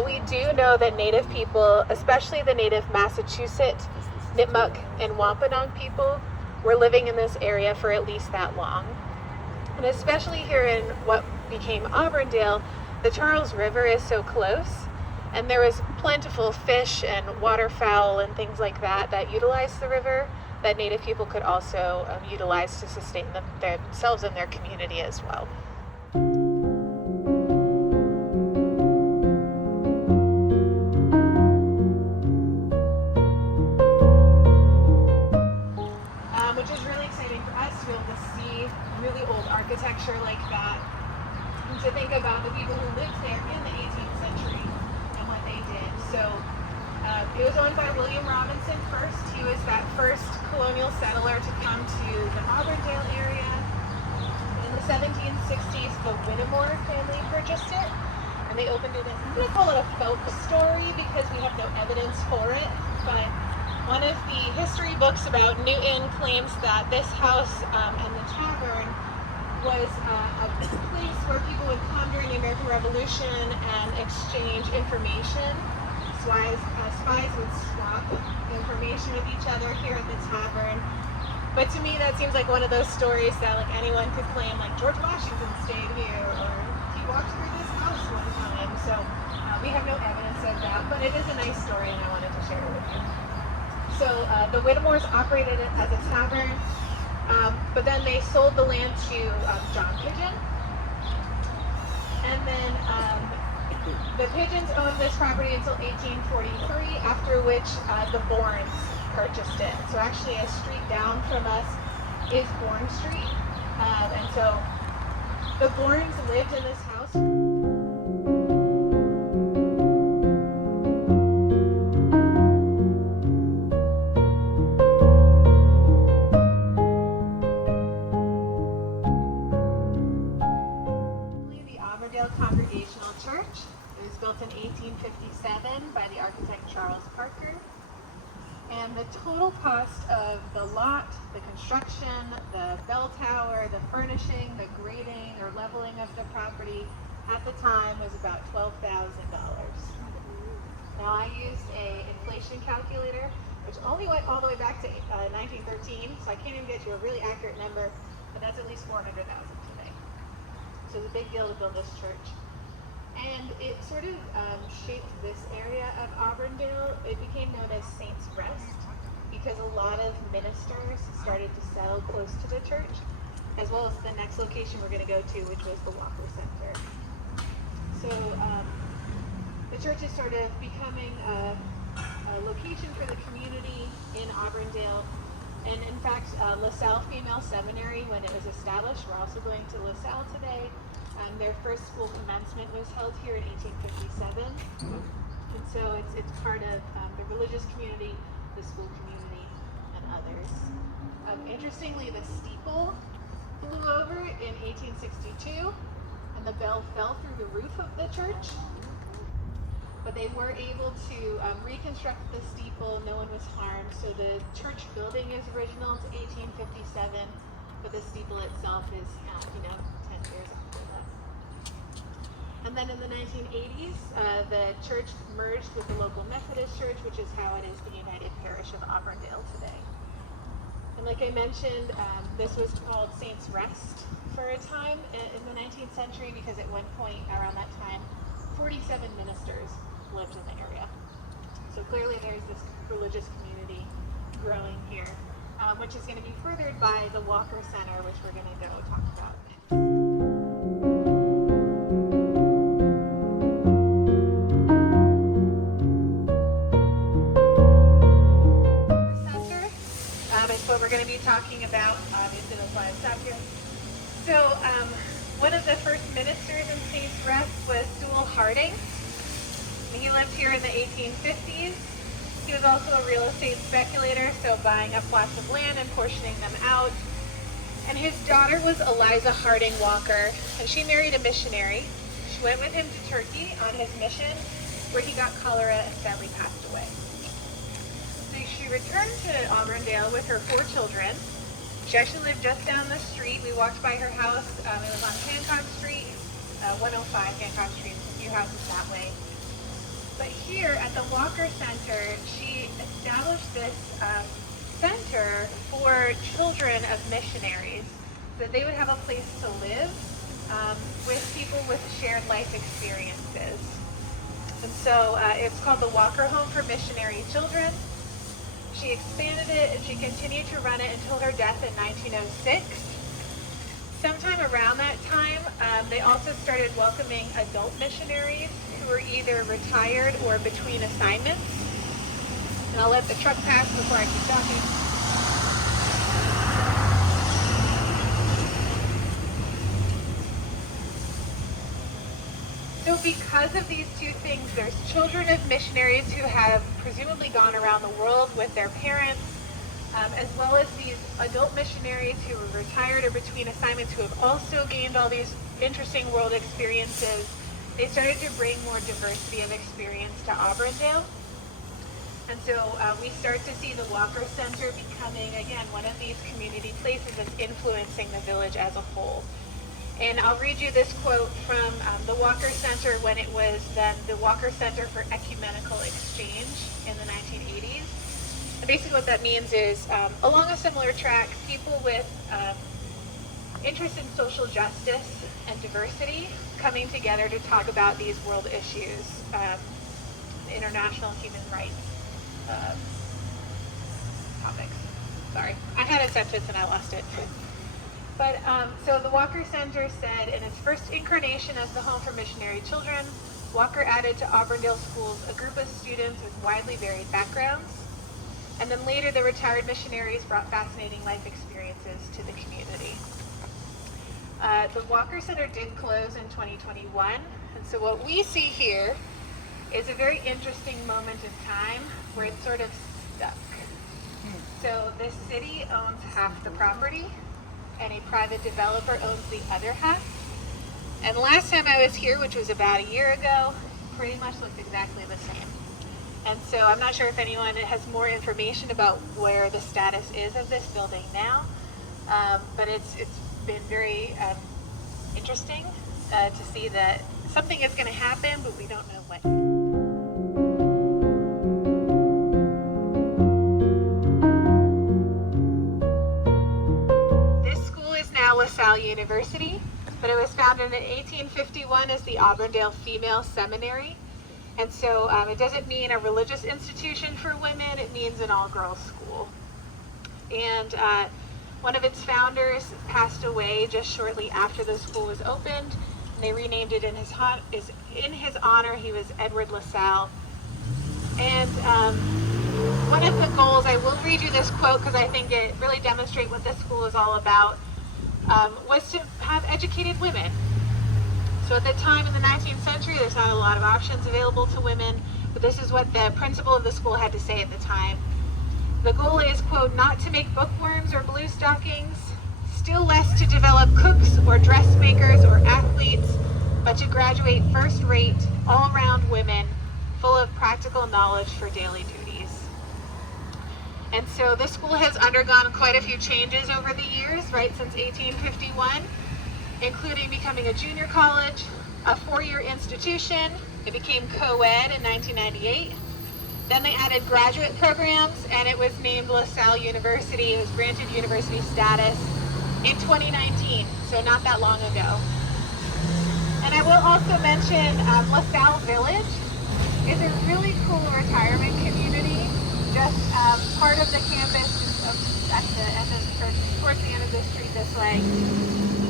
But we do know that Native people, especially the native Massachusetts, Nipmuc, and Wampanoag people, were living in this area for at least that long. And especially here in what became Auburndale, the Charles River is so close, and there was plentiful fish and waterfowl and things like that that utilized the river that Native people could also utilize to sustain themselves and their community as well. Which is really exciting for us to be able to see really old architecture like that, and to think about the people who lived there in the 18th century and what they did. So it was owned by William Robinson first. He was that first colonial settler to come to the Auburndale area. In the 1760s, the Whittemore family purchased it, and they opened it. I'm going to call it a folk story because we have no evidence for it, but one of the history books about Newton claims that this house and the tavern was a place where people would come during the American Revolution and exchange information. Spies would swap information with each other here at the tavern. But to me, that seems like one of those stories that like anyone could claim, like George Washington stayed here, or he walked through this house one time. So we have no evidence of that, but it is a nice story, and I wanted to share it with you. So the Whittemores operated it as a tavern, but then they sold the land to John Pigeon. And then the Pigeons owned this property until 1843, after which the Bournes purchased it. So actually a street down from us is Bourne Street. And so the Bournes lived in this house. Congregational Church. It was built in 1857 by the architect Charles Parker. And the total cost of the lot, the construction, the bell tower, the furnishing, the grading or leveling of the property at the time was about $12,000. Now I used an inflation calculator, which only went all the way back to 1913, so I can't even get you a really accurate number, but that's at least $400,000 today. So it's a big deal to build this church. And it sort of shaped this area of Auburndale. It became known as Saints Rest because a lot of ministers started to settle close to the church, as well as the next location we're going to go to, which was the Walker Center. So the church is sort of becoming a location for the community in Auburndale. And in fact, LaSalle Female Seminary, when it was established, we're also going to LaSalle today. Their first school commencement was held here in 1857. And so it's part of the religious community, the school community, and others. Interestingly, the steeple blew over in 1862, and the bell fell through the roof of the church. But they were able to reconstruct the steeple. No one was harmed. So the church building is original to 1857, but the steeple itself is, 10 years after that. And then in the 1980s, the church merged with the local Methodist Church, which is how it is the United Parish of Auburndale today. And like I mentioned, this was called Saints Rest for a time in the 19th century because at one point around that time, 47 ministers lived in the area. So clearly there's this religious community growing here, which is going to be furthered by the Walker Center, which we're going to go talk about next. What we're going to be talking about. Obviously, that's why I stopped here. So, one of the first ministers in Saints Rest was Sewell Harding. He lived here in the 1850s. He was also a real estate speculator, so buying up plots of land and portioning them out. And his daughter was Eliza Harding Walker, and she married a missionary. She went with him to Turkey on his mission, where he got cholera and sadly passed away. She returned to Auburndale with her 4 children. She actually lived just down the street. We walked by her house. It was on Hancock Street, 105 Hancock Street, a few houses that way. But here at the Walker Center, she established this center for children of missionaries, so that they would have a place to live with people with shared life experiences. And so it's called the Walker Home for Missionary Children. She expanded it and she continued to run it until her death in 1906. Sometime around that time, they also started welcoming adult missionaries who were either retired or between assignments. And I'll let the truck pass before I keep talking. So because of these two things, there's children of missionaries who have presumably gone around the world with their parents, as well as these adult missionaries who were retired or between assignments who have also gained all these interesting world experiences. They started to bring more diversity of experience to Auburndale. And so we start to see the Walker Center becoming, again, one of these community places that's influencing the village as a whole. And I'll read you this quote from the Walker Center when it was then the Walker Center for Ecumenical Exchange in the 1980s. And basically what that means is, along a similar track, people with interest in social justice and diversity coming together to talk about these world issues, international human rights topics. Sorry, I had a sentence and I lost it. But so the Walker Center said, in its first incarnation as the home for missionary children, Walker added to Auburndale schools a group of students with widely varied backgrounds. And then later the retired missionaries brought fascinating life experiences to the community. The Walker Center did close in 2021. And so what we see here is a very interesting moment in time where it's sort of stuck. So the city owns half the property, and a private developer owns the other half. And last time I was here, which was about a year ago, pretty much looked exactly the same. And so I'm not sure if anyone has more information about where the status is of this building now, but it's been very interesting to see that something is going to happen, but we don't know what. LaSalle University, but it was founded in 1851 as the Auburndale Female Seminary. And so it doesn't mean a religious institution for women, it means an all-girls school. And one of its founders passed away just shortly after the school was opened, and they renamed it in his honor. He was Edward LaSalle. And one of the goals, I will read you this quote because I think it really demonstrates what this school is all about, was to have educated women. So at the time in the 19th century, there's not a lot of options available to women, but this is what the principal of the school had to say at the time. The goal is, quote, not to make bookworms or blue stockings, still less to develop cooks or dressmakers or athletes, but to graduate first-rate, all-around women full of practical knowledge for daily duties. And so this school has undergone quite a few changes over the years, right, since 1851, including becoming a junior college, a four-year institution. It became co-ed in 1998. Then they added graduate programs, and it was named LaSalle University. It was granted university status in 2019, so not that long ago. And I will also mention LaSalle Village is a really cool retirement community. Just part of the campus at the end of, or towards the end of the street this way,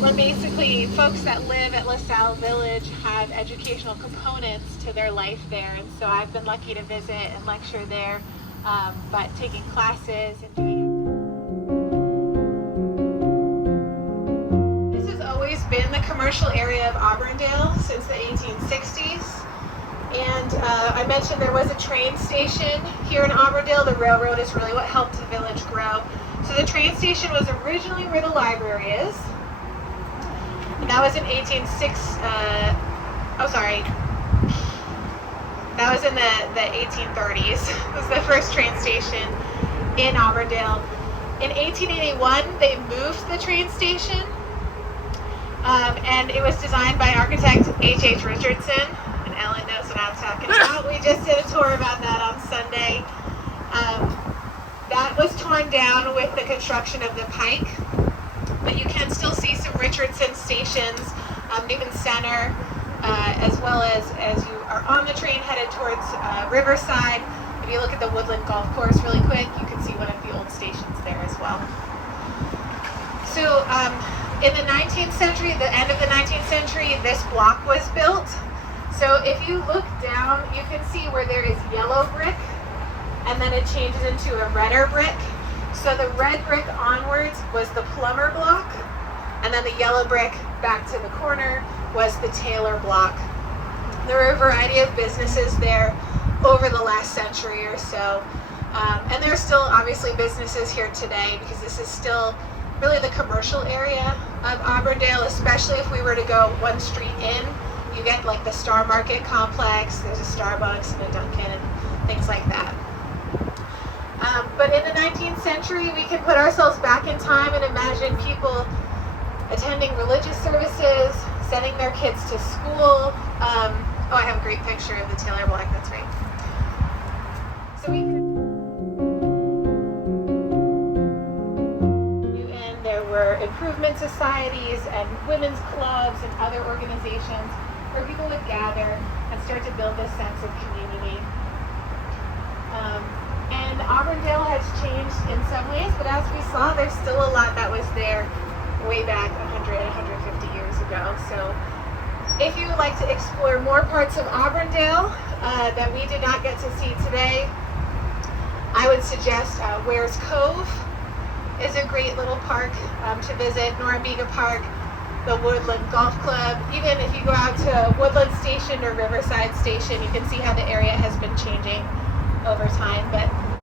where basically folks that live at LaSalle Village have educational components to their life there. And so I've been lucky to visit and lecture there, but taking classes and doing. This has always been the commercial area of Auburndale since the 1860s. And I mentioned there was a train station here in Auburndale. The railroad is really what helped the village grow. So the train station was originally where the library is. And that was in that was in the 1830s. It was the first train station in Auburndale. In 1881, they moved the train station. And it was designed by architect H.H. Richardson. Ellen knows what I'm talking about. We just did a tour about that on Sunday. That was torn down with the construction of the pike, but you can still see some Richardson stations, Newton Center, as well as you are on the train headed towards Riverside. If you look at the Woodland Golf Course really quick, you can see one of the old stations there as well. So in the 19th century, the end of the 19th century, this block was built. So if you look down, you can see where there is yellow brick, and then it changes into a redder brick. So the red brick onwards was the plumber block, and then the yellow brick back to the corner was the tailor block. There were a variety of businesses there over the last century or so. And there's still obviously businesses here today, because this is still really the commercial area of Auburndale, especially if we were to go one street in. You get like the Star Market complex, there's a Starbucks and a Dunkin' and things like that. But in the 19th century, we can put ourselves back in time and imagine people attending religious services, sending their kids to school. Oh, I have a great picture of the Taylor block, that's right. So there were improvement societies and women's clubs and other organizations where people would gather and start to build this sense of community. And Auburndale has changed in some ways, but as we saw, there's still a lot that was there way back 100, 150 years ago. So if you would like to explore more parts of Auburndale that we did not get to see today, I would suggest Wares Cove is a great little park to visit, Norumbega Park, the Woodland Golf Club. Even if you go out to Woodland Station or Riverside Station, you can see how the area has been changing over time. But